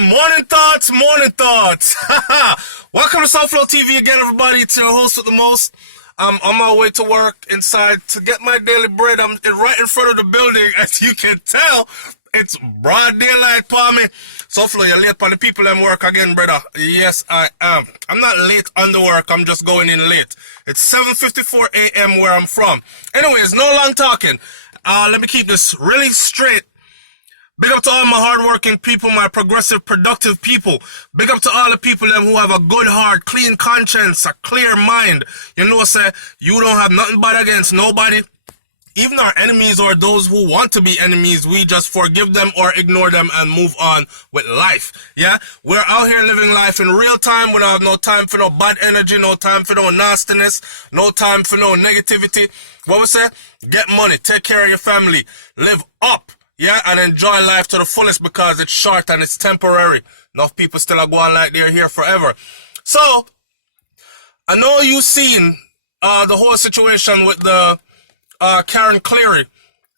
morning thoughts. Welcome to SouFLoTV again, everybody. It's your host with the most. I'm on my way to work inside to get my daily bread. I'm right in front of the building. As you can tell, it's broad daylight for me. SouFLo, you're late for the people at work again, brother. Yes, I am. I'm not late on the work. I'm just going in late. It's 7:54 a.m. where I'm from. Anyways, no long talking. Let me keep this really straight. Big up to all my hardworking people, my progressive, productive people. Big up to all the people them who have a good heart, clean conscience, a clear mind. You know what I say? You don't have nothing bad against nobody. Even our enemies or those who want to be enemies, we just forgive them or ignore them and move on with life. Yeah? We're out here living life in real time. We don't have no time for no bad energy, no time for no nastiness, no time for no negativity. What we say? Get money, take care of your family, live up. Yeah, and enjoy life to the fullest because it's short and it's temporary. Enough people still are going like they're here forever. So, I know you've seen the whole situation with the Karen Cleary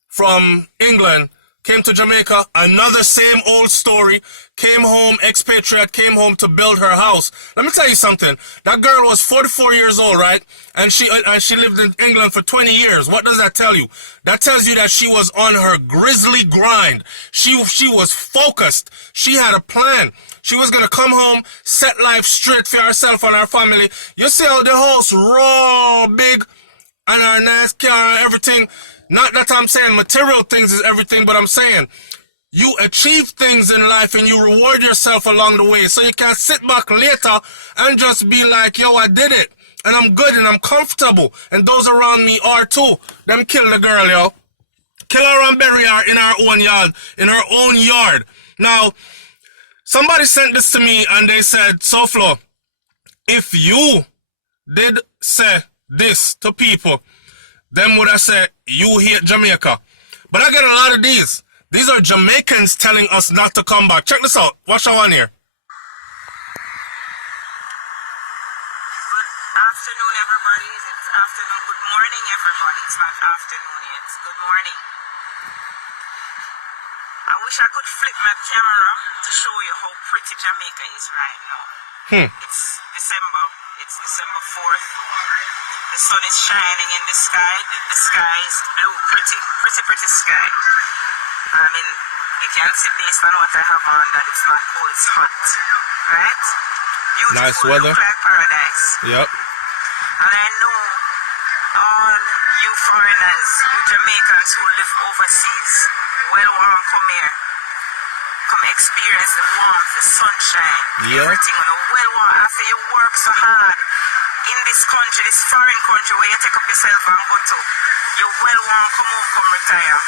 from England. Came to Jamaica, another same old story. Came home, expatriate, came home to build her house. Let me tell you something. That girl was 44 years old, right? And she lived in England for 20 years. What does that tell you? That tells you that she was on her grisly grind. She was focused. She had a plan. She was going to come home, set life straight for herself and her family. You see how the house raw, big, and her nice car and everything. Not that I'm saying material things is everything, but I'm saying you achieve things in life and you reward yourself along the way. So you can sit back later and just be like, yo, I did it. And I'm good and I'm comfortable. And those around me are too. Them kill the girl, yo. Kill her and bury her in her own yard. In her own yard. Now, somebody sent this to me and they said, SouFLo, if you did say this to people, them would have said, you hate Jamaica. But I get a lot of these. These are Jamaicans telling us not to come back. Check this out. Watch that one here. Good afternoon, everybody. It's afternoon. Good morning, everybody. It's not afternoon yet. It's good morning. I wish I could flip my camera to show you how pretty Jamaica is right now. It's December. It's December 4th. The sun is shining in the sky. The sky is blue. Pretty sky. I mean, you can see based on what I have on that it's not cold, it's hot. Right? Beautiful. Nice weather. Look like paradise. Yep. And I know all you foreigners, you Jamaicans who live overseas, come here. Come experience the warmth, the sunshine, everything. After you work so hard in this country, this foreign country where you take up yourself and go to, you're come home, come retire.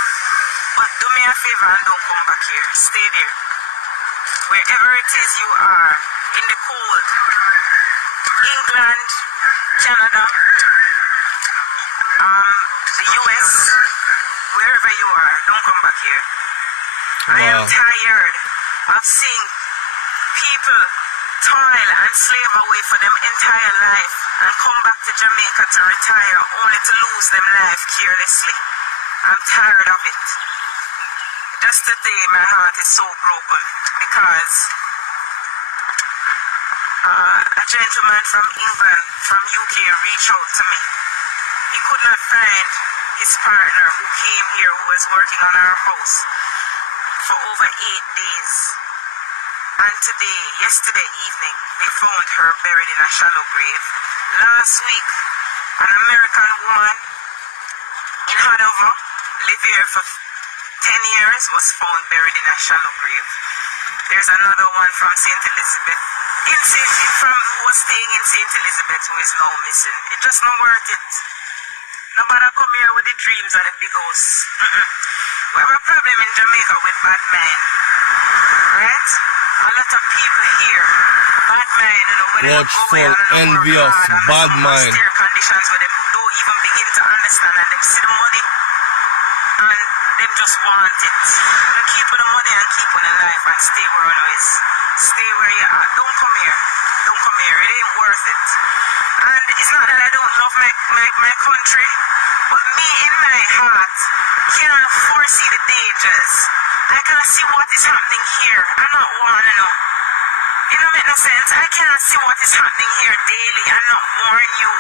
But do me a favor and don't come back here. Stay there. Wherever it is you are, in the cold, England, Canada, the US, wherever you are, don't come back here. Wow. I am tired of seeing people toil and slave away for them entire life and come back to Jamaica to retire only to lose them life carelessly. I'm tired of it. Just today my heart is so broken because a gentleman from England, from UK, reached out to me. He could not find his partner who came here, who was working on our house for over 8 days. And yesterday evening, they found her buried in a shallow grave. Last week, an American woman in Hanover, lived here for 10 years, was found buried in a shallow grave. There's another one from St. Elizabeth, who was staying in St. Elizabeth, who is now missing. It's just not worth it. Nobody come here with the dreams of the big house. We have a problem in Jamaica with bad mind. Right? A lot of people here, bad mind, watchful, envious, bad mind. Conditions where they don't even begin to understand and they see the money and they just want it. They keep with the money and keep with the life and stay where it is. Stay where you are. Don't come here. Don't come here. It ain't worth it. And it's not that I don't love my country, but me in my heart can't foresee the dangers I can't see what is happening here. I not want to know. It don't make no sense. I can't see what is happening here daily. I not warn you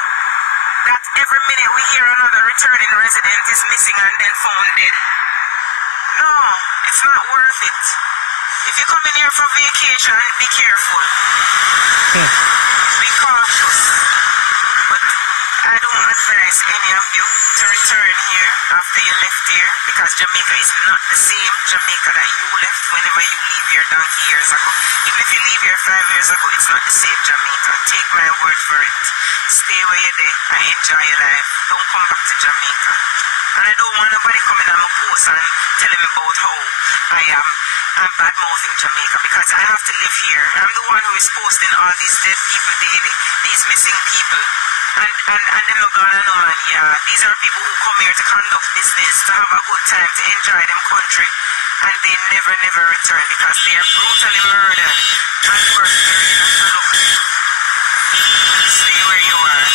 that every minute we hear another returning resident is missing and then found dead. No, it's not worth it. If you come in here for vacation, be careful. Be cautious. But I don't advise any of you to return here after you left here, because Jamaica is not the same Jamaica that you left whenever you leave here donkey years ago. Even if you leave here 5 years ago, it's not the same Jamaica. Take my word for it. Stay where you're there and enjoy your life. Don't come back to Jamaica. And I don't want nobody coming on my post and telling me about how I'm bad mouthing Jamaica, because I have to live here. I'm the one who is posting all these dead people daily, these missing people. And they're not gonna know, man. Yeah, these are people who come here to conduct business, to have a good time, to enjoy them country. And they never return because they are brutally murdered and buried. Look, stay where you are.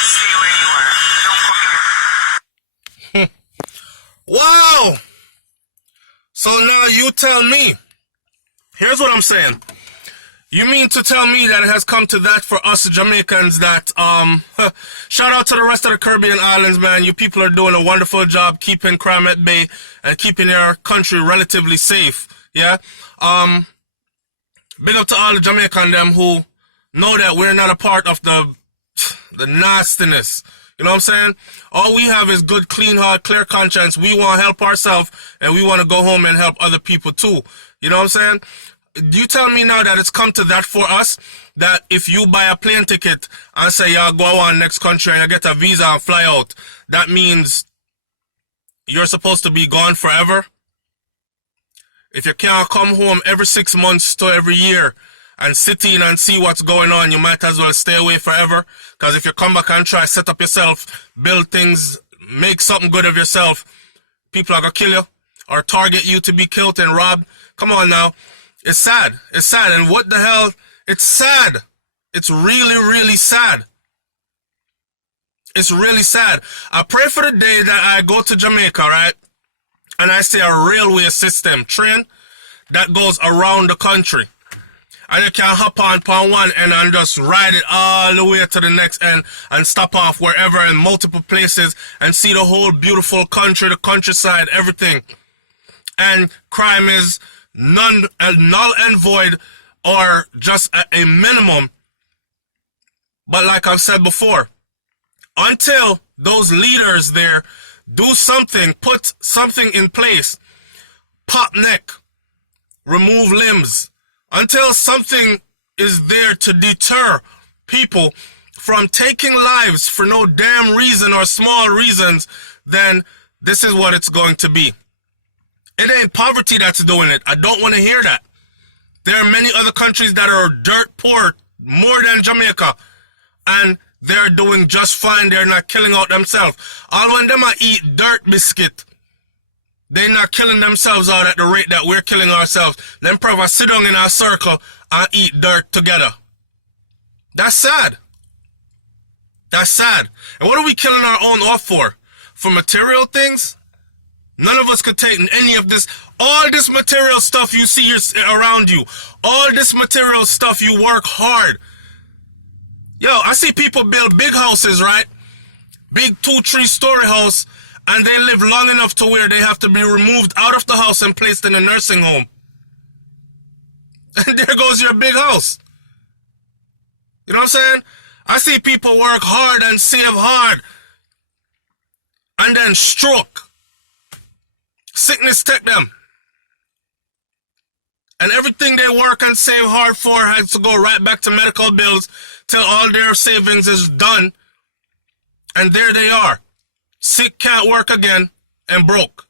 Stay where you are. Don't come here. Wow! So now you tell me. Here's what I'm saying. You mean to tell me that it has come to that for us Jamaicans that, shout out to the rest of the Caribbean islands, man. You people are doing a wonderful job keeping crime at bay and keeping your country relatively safe, yeah? Big up to all the Jamaican them who know that we're not a part of the nastiness. You know what I'm saying? All we have is good, clean heart, clear conscience. We want to help ourselves and we want to go home and help other people too. You know what I'm saying? You tell me now that it's come to that for us, that if you buy a plane ticket and say, yeah, go on next country and you get a visa and fly out, that means you're supposed to be gone forever? If you can't come home every 6 months to every year and sit in and see what's going on, you might as well stay away forever. Because if you come back and try set up yourself, build things, make something good of yourself, people are going to kill you or target you to be killed and robbed. Come on now. It's sad. It's sad. And what the hell? It's sad. It's really, really sad. It's really sad. I pray for the day that I go to Jamaica, right? And I see a railway system, train, that goes around the country. And you can hop on one end and just ride it all the way to the next end and stop off wherever in multiple places and see the whole beautiful country, the countryside, everything. And crime is null and void, or just a minimum. But like I've said before, until those leaders there do something, put something in place, pop neck, remove limbs, until something is there to deter people from taking lives for no damn reason or small reasons, then this is what it's going to be. It ain't poverty that's doing it. I don't want to hear that. There are many other countries that are dirt poor, more than Jamaica, and they're doing just fine. They're not killing out themselves. All when them eat dirt biscuit, they're not killing themselves out at the rate that we're killing ourselves. Them probably sit down in our circle and eat dirt together. That's sad. That's sad. And what are we killing our own off for? For material things? None of us could take any of this. All this material stuff you see around you. All this material stuff, you work hard. Yo, I see people build big houses, right? Big 2-3 story house. And they live long enough to where they have to be removed out of the house and placed in a nursing home. And there goes your big house. You know what I'm saying? I see people work hard and save hard. And then stroke. Sickness take them. And everything they work and save hard for has to go right back to medical bills till all their savings is done. And there they are. Sick, can't work again, and broke.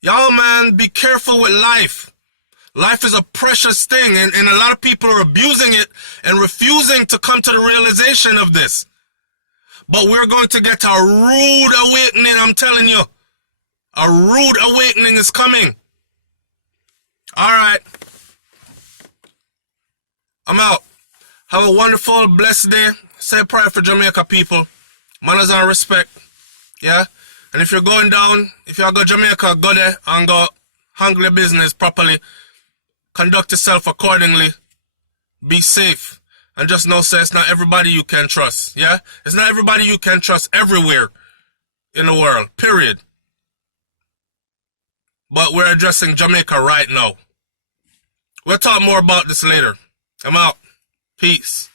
Y'all, man, be careful with life. Life is a precious thing, and a lot of people are abusing it and refusing to come to the realization of this. But we're going to get a rude awakening, I'm telling you. A rude awakening is coming. All right. I'm out. Have a wonderful, blessed day. Say a prayer for Jamaica people. Manners and respect. Yeah? And if you're going down, if you go to Jamaica, go there and go handle your business properly, conduct yourself accordingly, be safe. And just know, say it's not everybody you can trust, yeah? It's not everybody you can trust everywhere in the world, period. But we're addressing Jamaica right now. We'll talk more about this later. I'm out. Peace.